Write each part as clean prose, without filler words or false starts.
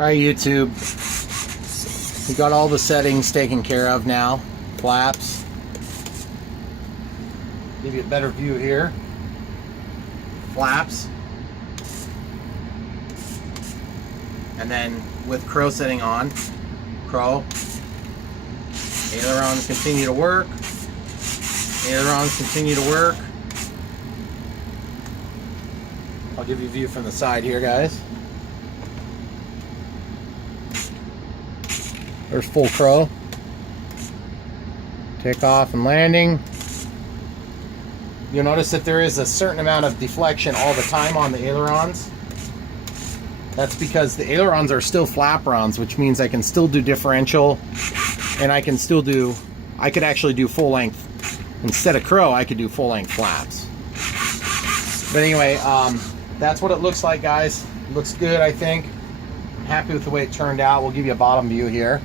Alright, YouTube, we got all the settings taken care of now. Flaps. Give you a better view here. Flaps. And then with crow setting on, crow. Ailerons continue to work. Ailerons continue to work. I'll give you a view from the side here, guys. There's full crow. Takeoff and landing. You'll notice that there is a certain amount of deflection all the time on the ailerons. That's because the ailerons are still flaperons, which means I can still do differential, and I could actually do full length. Instead of crow, I could do full length flaps. But anyway, that's what it looks like, guys. It looks good, I think. I'm happy with the way it turned out. We'll give you a bottom view here.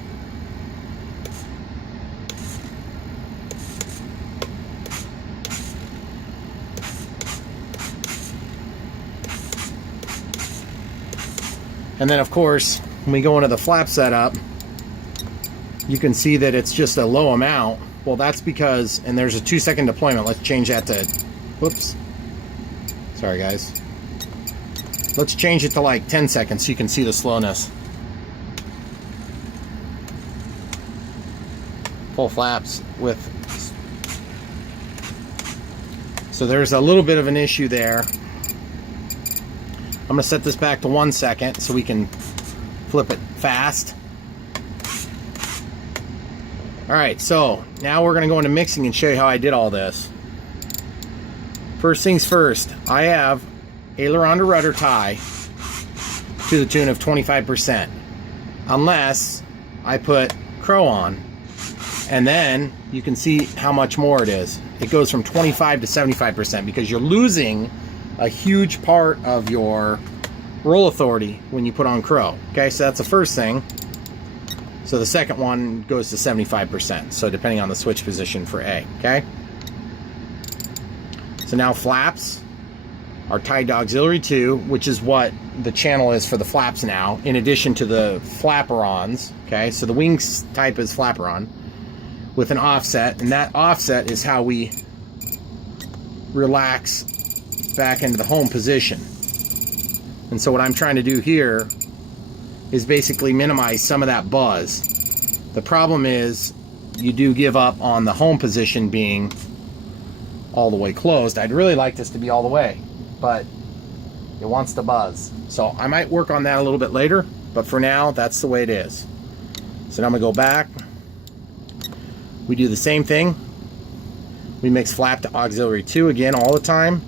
And then, of course, when we go into the flap setup, you can see that it's just a low amount. Well, that's because, and there's a 2-second deployment. Let's change that to, whoops. Sorry, guys. Let's change it to like 10 seconds so you can see the slowness. Full flaps with, so there's a little bit of an issue there. I'm going to set this back to 1 second so we can flip it fast. Alright, so now we're going to go into mixing and show you how I did all this. First things first, I have aileron to rudder tie to the tune of 25%. Unless I put crow on. And then you can see how much more it is. It goes from 25 to 75% because you're losing a huge part of your roll authority when you put on crow. Okay, so that's the first thing. So the second one goes to 75%. So depending on the switch position for A. Okay. So now flaps are tied to auxiliary 2, which is what the channel is for the flaps now, in addition to the flaperons. Okay, so the wings type is flaperon with an offset, and that offset is how we relax back into the home position. And so what I'm trying to do here is basically minimize some of that buzz. The problem is you do give up on the home position being all the way closed. I'd really like this to be all the way, but it wants to buzz. So I might work on that a little bit later, but for now, that's the way it is. So now I'm gonna go back. We do the same thing. We mix flap to auxiliary 2 again all the time.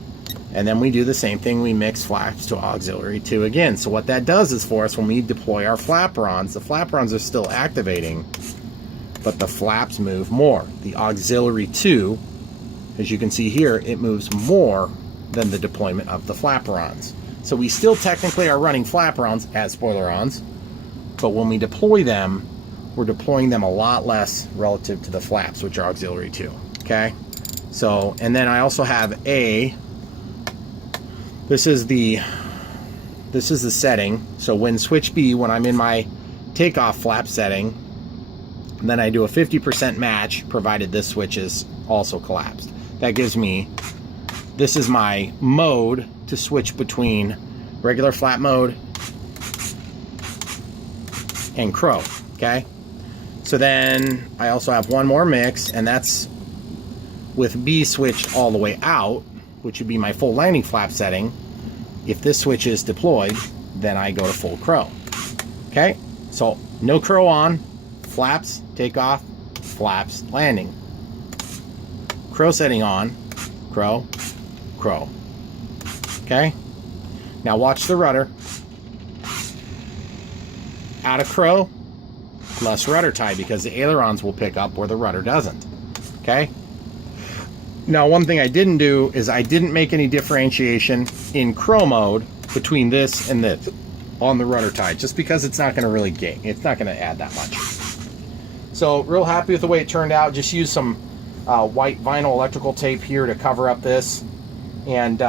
And then we do the same thing, we mix flaps to auxiliary 2 again. So what that does is for us, when we deploy our flaperons, the flaperons are still activating, but the flaps move more. The auxiliary 2, as you can see here, it moves more than the deployment of the flaperons. So we still technically are running flaperons as spoilerons, but when we deploy them, we're deploying them a lot less relative to the flaps, which are auxiliary 2. Okay? So, and then I also have A. This is the setting. So when switch B, when I'm in my takeoff flap setting, then I do a 50% match, provided this switch is also collapsed. That gives me, this is my mode to switch between regular flap mode and crow. Okay? So then I also have one more mix, and that's with B switch all the way out, which would be my full landing flap setting. If this switch is deployed, then I go to full crow. Okay, so no crow on, flaps, takeoff, flaps, landing. Crow setting on, crow, crow. Okay, now watch the rudder. Out of crow, less rudder tie because the ailerons will pick up where the rudder doesn't. Okay. Now, one thing I didn't do is I didn't make any differentiation in crow mode between this and this on the rudder tie, just because it's not going to really gain. It's not going to add that much. So, real happy with the way it turned out. Just use some white vinyl electrical tape here to cover up this, and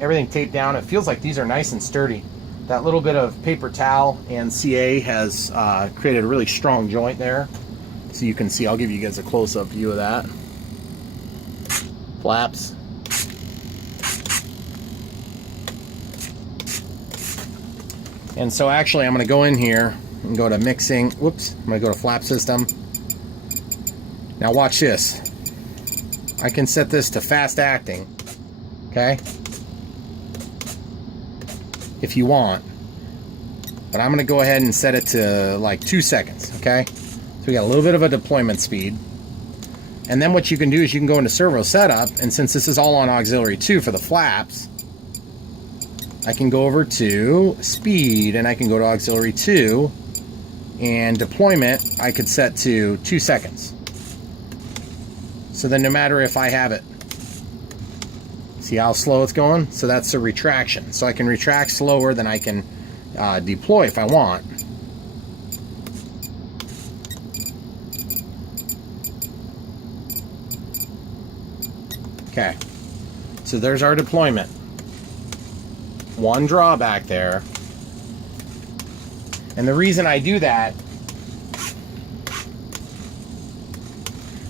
everything taped down. It feels like these are nice and sturdy. That little bit of paper towel and CA has created a really strong joint there. So you can see, I'll give you guys a close-up view of that. Flaps. And so actually I'm going to go in here and go to mixing. Whoops, I'm going to go to flap system. Now watch this. I can set this to fast acting, okay, if you want. But I'm going to go ahead and set it to like 2 seconds, okay? So we got a little bit of a deployment speed. And then what you can do is you can go into servo setup, and since this is all on auxiliary 2 for the flaps, I can go over to speed and I can go to auxiliary 2, and deployment I could set to 2 seconds. So then no matter if I have it, see how slow it's going? So that's a retraction. So I can retract slower than I can deploy if I want. Okay, so there's our deployment. One drawback there, and the reason I do that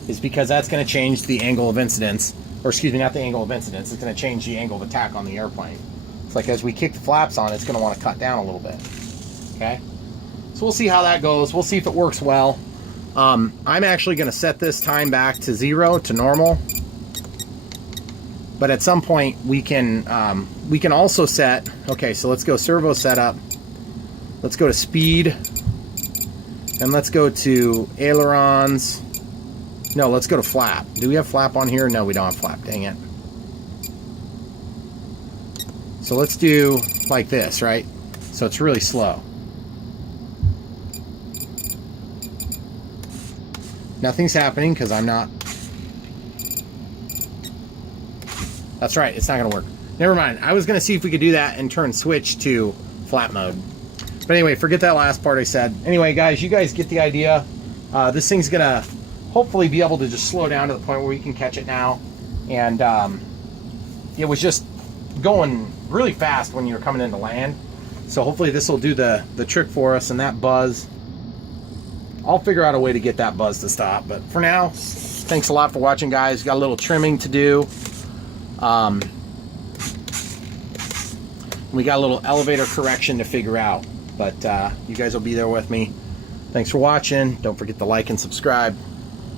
is because that's going to change the angle of incidence, or excuse me, not the angle of incidence, it's going to change the angle of attack on the airplane. It's like as we kick the flaps on, it's going to want to cut down a little bit. Okay, so we'll see how that goes. We'll see if it works well. I'm actually going to set this time back to 0, to normal. But at some point we can also set, okay, so let's go servo setup. Let's go to speed. And let's go to ailerons. No, let's go to flap. Do we have flap on here? No, we don't have flap. Dang it. So let's do like this, right? So it's really slow. Nothing's happening because I'm not. That's right, it's not going to work. Never mind. I was going to see if we could do that and turn switch to flap mode. But anyway, forget that last part I said. Anyway, guys, you guys get the idea. This thing's going to hopefully be able to just slow down to the point where we can catch it now. And it was just going really fast when you were coming into land. So hopefully this will do the trick for us. And that buzz, I'll figure out a way to get that buzz to stop. But for now, thanks a lot for watching, guys. Got a little trimming to do. We got a little elevator correction to figure out, but you guys will be there with me. Thanks for watching. Don't forget to like and subscribe.